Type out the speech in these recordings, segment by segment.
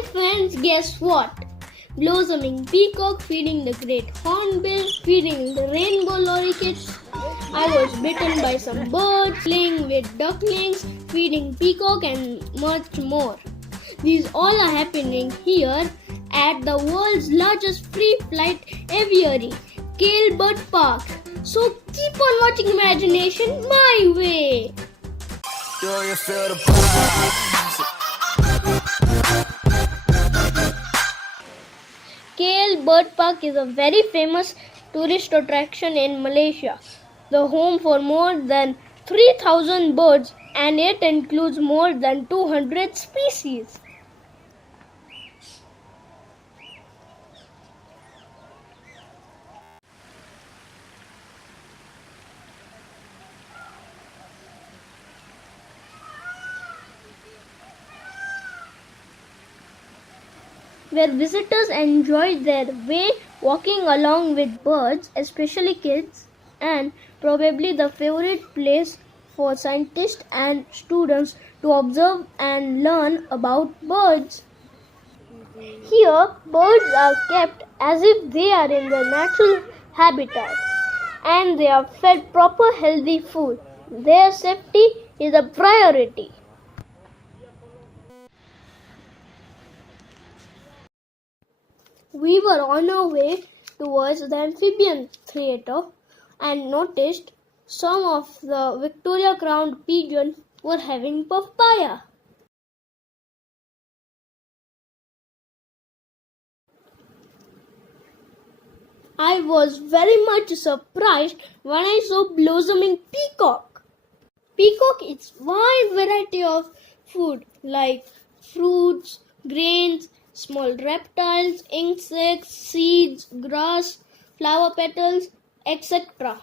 My friends, guess what? Blossoming peacock feeding the great hornbill, feeding the rainbow lorikeets. I was bitten by some birds, playing with ducklings, feeding peacock and much more. These all are happening here at the world's largest free flight aviary, Kale Bird Park. So keep on watching Imagination my way. Do you feel the vibes? Kale Bird Park is a very famous tourist attraction in Malaysia, the home for more than 3,000 birds, and it includes more than 200 species. Where visitors enjoy their way walking along with birds, especially kids, and probably the favorite place for scientists and students to observe and learn about birds. Here, birds are kept as if they are in their natural habitat and they are fed proper healthy food. Their safety is a priority. We were on our way towards the amphibian theatre and noticed some of the Victoria crowned pigeons were having papaya. I was very much surprised when I saw blossoming peacock. Peacock eats wide variety of food like fruits, grains, small reptiles, insects, seeds, grass, flower petals, etc.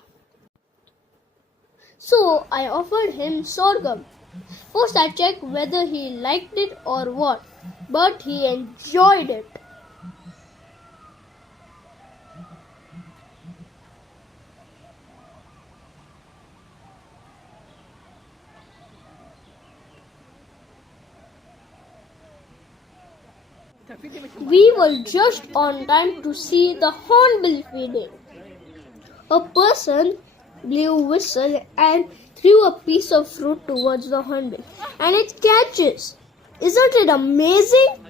So I offered him sorghum. First I checked whether he liked it or what, but he enjoyed it. We were just on time to see the hornbill feeding. A person blew a whistle and threw a piece of fruit towards the hornbill, and it catches. Isn't it amazing?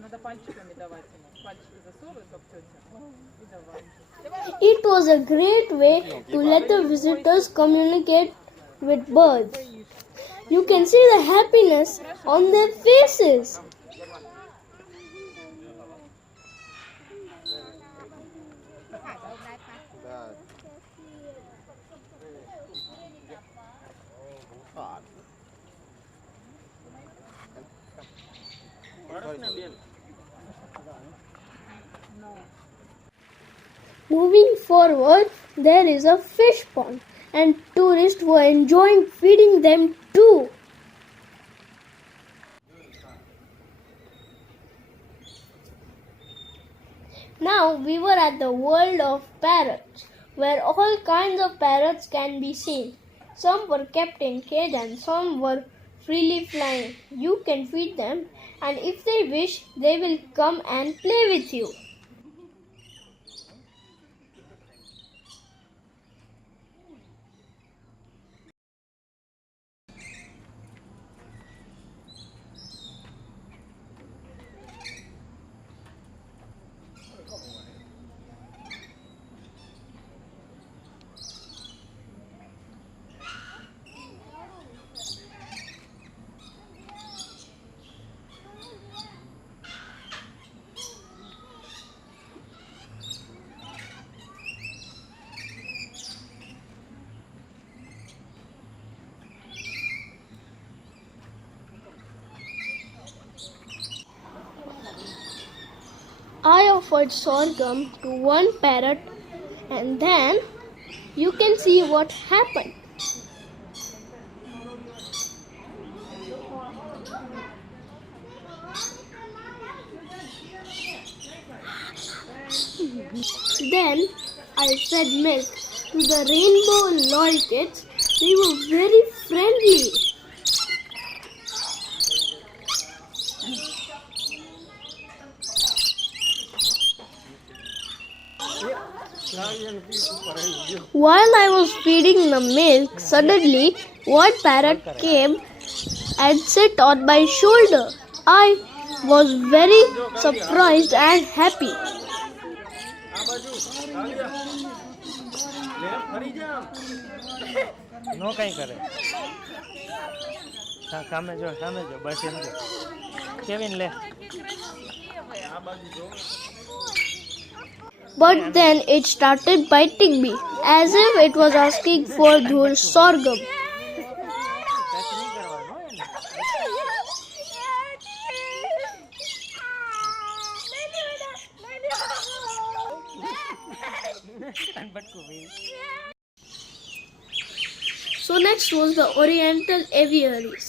Надо пальчиками давать ему. Пальчики засовывай, как тетя, и давай. It was a great way to let the visitors communicate with birds. You can see the happiness on their faces. Moving forward, there is a fish pond, and tourists were enjoying feeding them too. Now we were at the world of parrots, where all kinds of parrots can be seen. Some were kept in cage and some were freely flying. You can feed them, and if they wish, they will come and play with you. I offered sorghum to one parrot, and then you can see what happened. Then I fed milk to the rainbow lollipops. They were very friendly. While I was feeding the milk, suddenly one parrot came and sat on my shoulder. I was very surprised and happy. નો કઈ કરે સામે જો બસ એમ જો Kevin લે But then it started biting me as if it was asking for dhul sorghum. Touch નહીં કરવાનો એને બટકું ભાઈ So next was the oriental aviaries.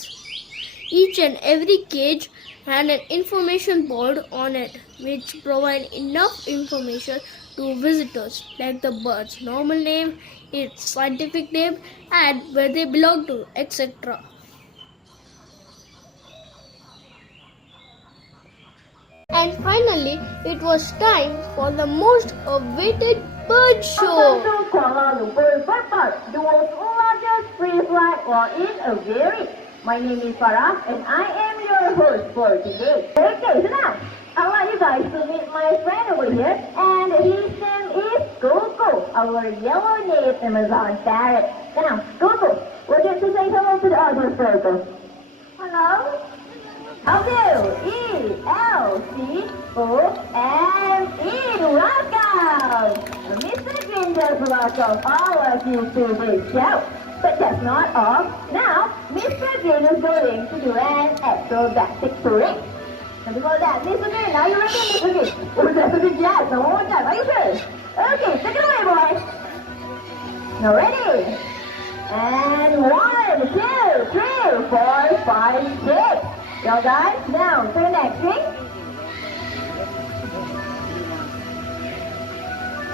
Each and every cage had an information board on it which provide enough information to visitors like the bird's normal name, its scientific name and where they belong to, etc. And finally, it was time for the most awaited bird show. Welcome to Kuala Lumpur Bird Park, the world's largest free-flight walk-in aviary. My name is Farah and I am your host for today. Okay, so now I want you guys to meet my friend over here, and his name is Coco, our yellow-named Amazon parrot. Now, Coco, would you like to say hello to the audience, Coco? Hello. W-E-L-C-O-M-E, welcome! Mr. Green does welcome all of you to this show. But that's not all. Now, Mr. Green is going to do an acrobatic parade. And before that, Mr. Green, are you ready, Mr. Green? Oh, that's a good job. Now, one more time. Are you sure? Okay, take it away, boys. Now, ready? And 1, 2, 3, 4, 5, 6. Well guys, now to the next thing.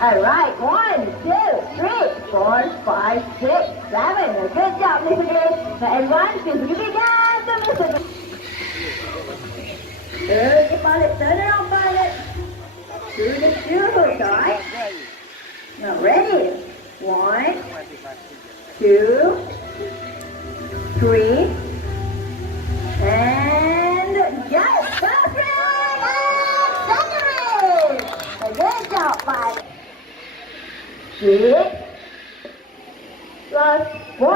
Alright, 1, 2, 3, 4, 5, 6, 7. Good job, Mr. Green. Now everyone, please give it hand to Mr. Green. Okay, pilot, turn around, pilot. Through the fuel hook, alright? Now ready? 1, 2, 3, and go! Bathroom and separate! Good job, pilot. 6 plus 4.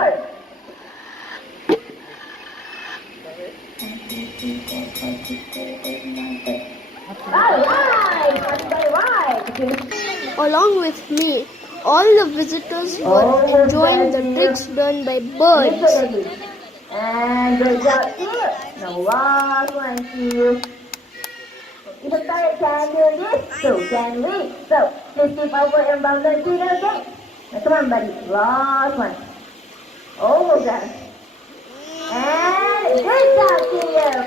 Alright! Right! Along with me, all the visitors were enjoying the tricks done by birds. And good job here. Now last one here. If a parrot can do this, so can we. So let's keep our word and bound and do it again. Now come on, buddy. Last one. Almost done. And good job here.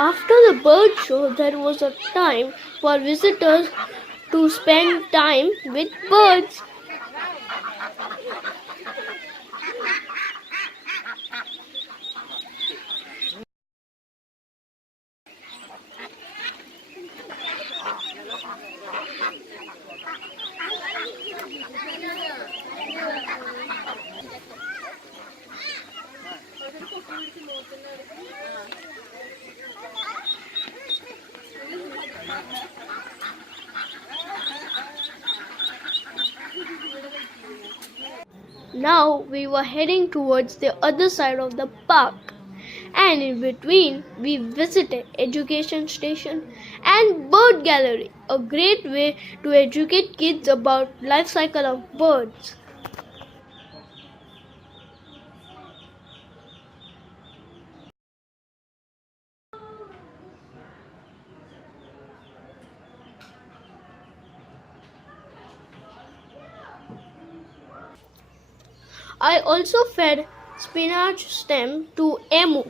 After the bird show, there was a time for visitors to spend time with birds. Now we were heading towards the other side of the park, and in between we visited education station and bird gallery, a great way to educate kids about life cycle of birds. I also fed spinach stem to Emu.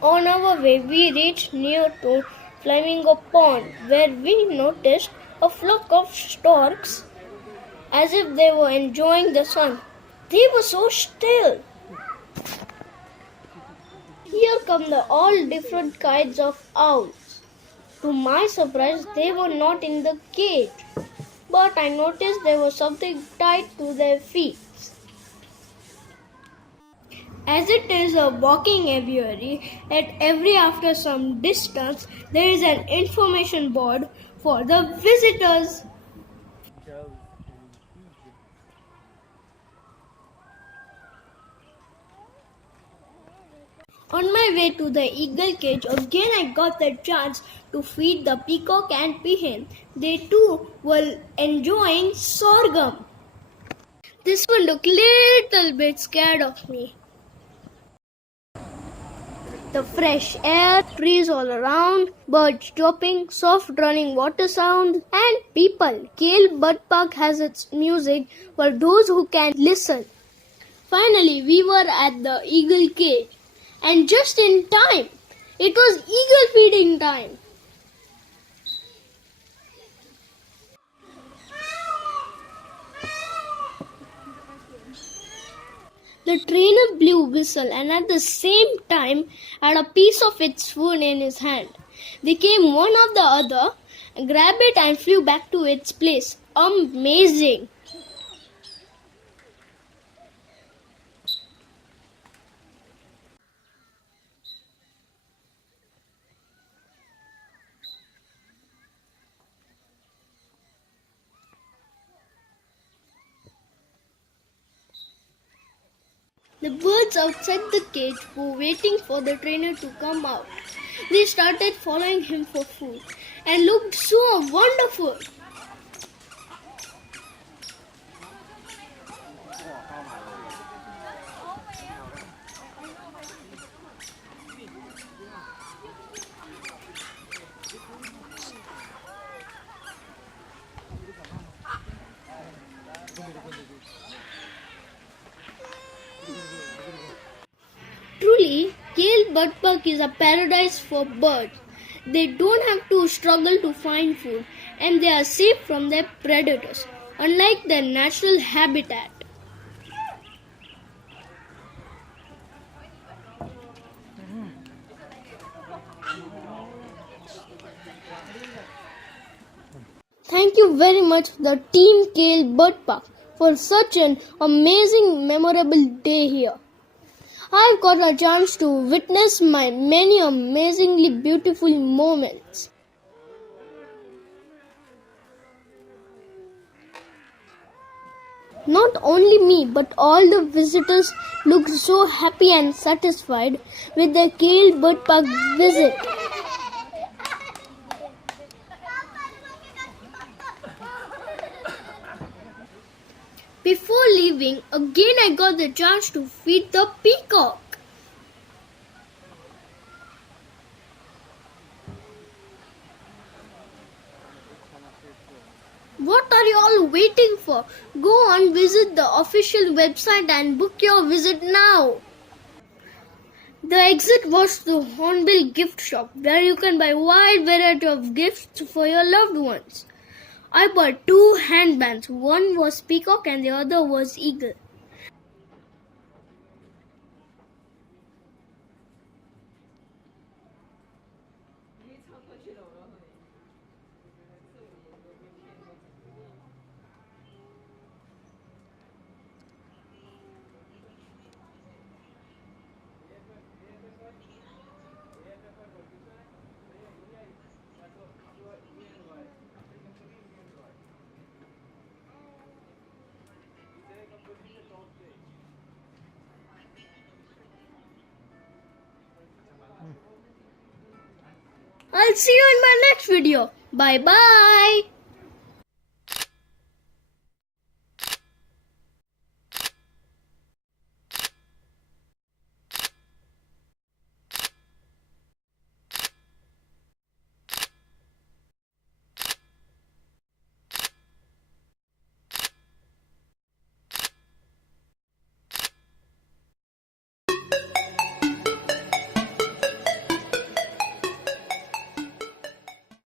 On our way, we reached near to Flamingo Pond, where we noticed a flock of storks as if they were enjoying the sun. They were so still. Here come the all different kinds of owls. To my surprise, they were not in the cage, but I noticed there was something tied to their feet. As it is a walking aviary, at every after some distance, there is an information board for the visitors. On my way to the eagle cage, again I got the chance to feed the peacock and peahen. They too were enjoying sorghum. This one looked little bit scared of me. The fresh air, trees all around, birds chirping, soft running water sounds, and people. Kale Bird Park has its music for those who can listen. Finally, we were at the eagle cage, and just in time. It was eagle feeding time. The trainer blew whistle and at the same time had a piece of its food in his hand. They came one after the other, grabbed it and flew back to its place. Amazing! The birds outside the cage were waiting for the trainer to come out. They started following him for food and looked so wonderful. Truly, Kale Bird Park is a paradise for birds. They don't have to struggle to find food and they are safe from their predators, unlike their natural habitat. Thank you very much the Team Kale Bird Park for such an amazing memorable day here. I've got a chance to witness my many amazingly beautiful moments. Not only me but all the visitors looked so happy and satisfied with their Kale Bird Park visit. Before leaving, again I got the chance to feed the peacock. What are you all waiting for? Go on, visit the official website and book your visit now. The exit was the Hornbill gift shop where you can buy a wide variety of gifts for your loved ones. I bought 2 handbands. One was peacock and the other was eagle. I'll see you in my next video. Bye bye.